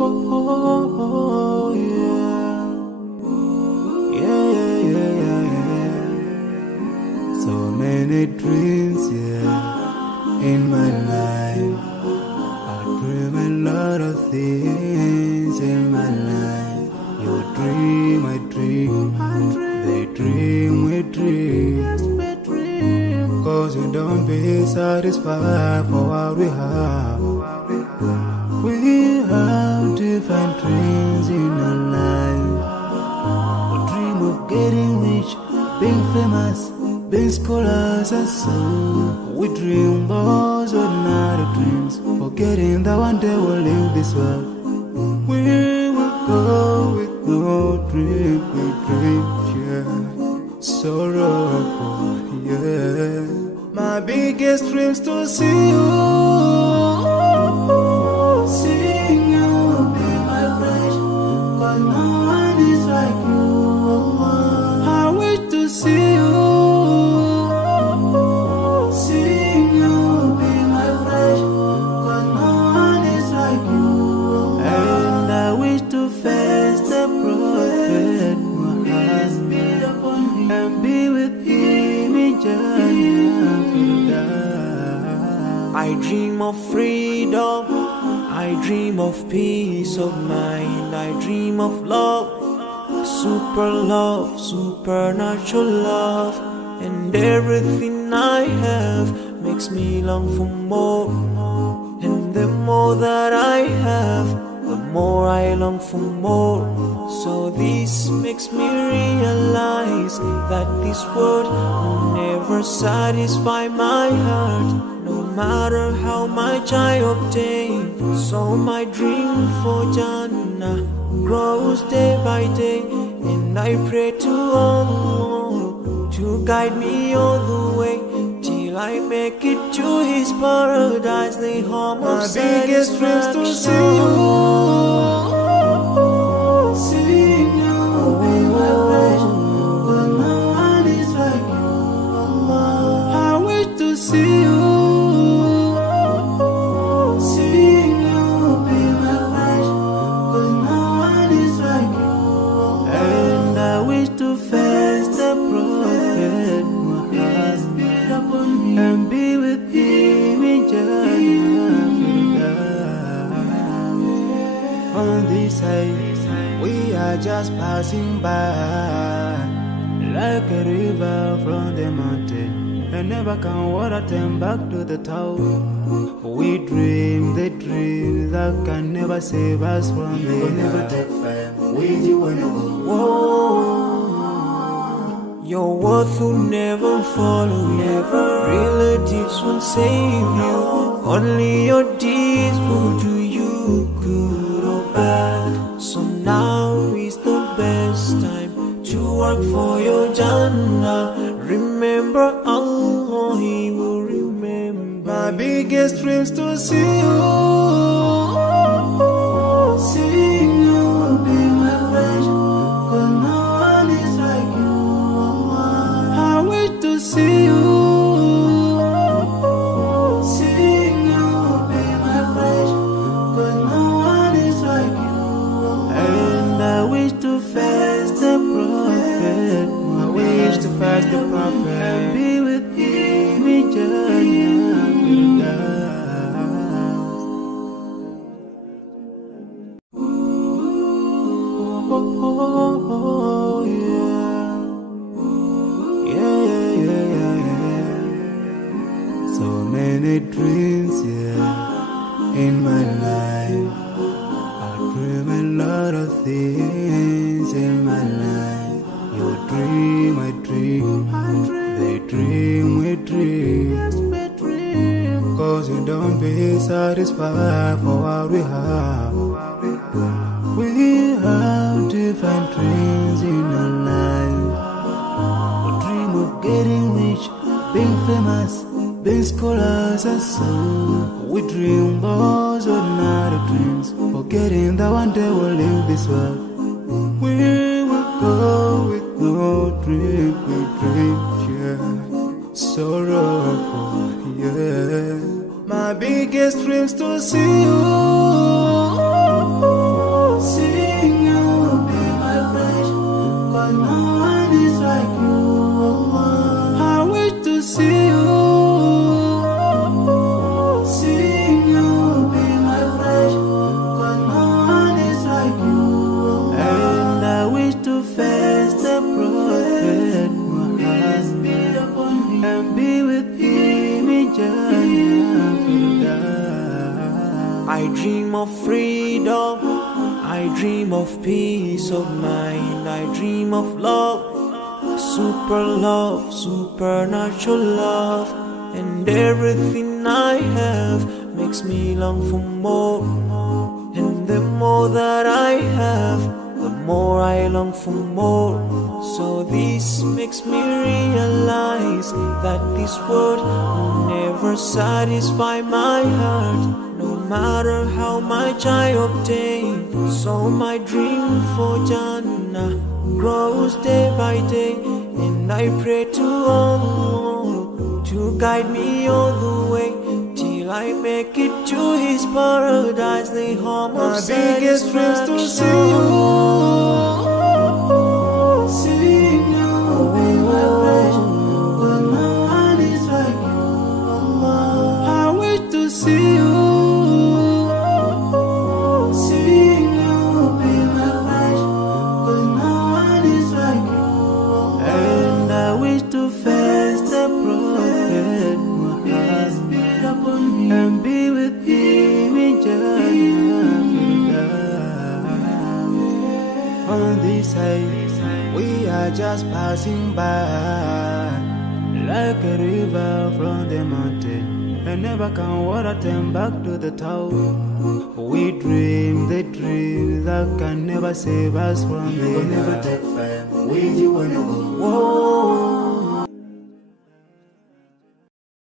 Oh, yeah. Yeah, yeah, yeah, yeah. So many dreams, yeah, in my life. I dream a lot of things in my life. You dream, I dream. They dream, we dream. Cause we don't be satisfied for what we have. We have different dreams in our life. We dream of getting rich, being famous, being scholars and so. We dream those ordinary dreams, forgetting that one day we'll leave this world. We will go with no dream, we dream, yeah. Sorrowful, yeah. My biggest dreams to see you, seeing you be my friend. Cause no one is like you. I wish to see you, seeing you be my friend. Cause no one is like you. And I wish to face the prophet Muhammad and be with him in Jannah. I dream of freedom, I dream of peace of mind, I dream of love, supernatural love, and everything I have makes me long for more. And the more that I have, the more I long for more. So this makes me realize that this world will never satisfy my heart, no matter how much I obtain. So my dream for Jannah grows day by day, and I pray to Allah to guide me all the way till I make it to His paradise, the home of satisfaction. My biggest dreams to see you, seeing you be my friend. But no one is like you, Allah. I wish to see you, seeing you be my friend. But no one is like you, Allah. And I wish to face the prophet Muhammad and be with him in Jannah. On this side, we are just passing by, like a river from the mountain, and never can water turn back to the town. We dream the dreams that can never save us from the end. Never take fame with you when you go. Your worth will never follow you, relatives won't save you, only your deeds will do you good or bad. So now is the best time to work for your Jannah. Remember Allah, He will remember. My biggest dreams to see you, seeing you be my friend. Cause no one is like you, Allah. I wish to see you, seeing you be my friend. Cause no one is like you, Allah. And I wish to face the prophet, I wish to face the prophet and be with him in Jannah. Oh, yeah. Yeah, yeah, yeah, yeah. So many dreams, yeah, in my life. I dream a lot of things in my life. You dream, I dream. They dream, we dream. Cause we don't be satisfied for what we have. We have different dreams in our life. We dream of getting rich, being famous, being scholars and so. We dream those ordinary dreams, forgetting that one day we'll leave this world. We will go with no dream, we dream, yeah. Sorrowful, yeah. My biggest dreams to see you. I dream of freedom, I dream of peace of mind, I dream of love, supernatural love, and everything I have makes me long for more. And the more that I have, the more I long for more. So this makes me realize that this world will never satisfy my heart, no matter how much I obtain. So my dream for Jannah grows day by day, and I pray to Allah to guide me all the way till I make it to His paradise, the home of my biggest dreams to see you, see you be my passion, but no one is like you, Allah. I wish to see you, see you be my passion, but no one is like you, Allah. And I wish to face the Prophet and be with Him in Jannah. On this side, we are just passing by, like a river from the mountain, and never can water turn back to the town. We dream the dreams that can never save us from the never take fire with you when you go.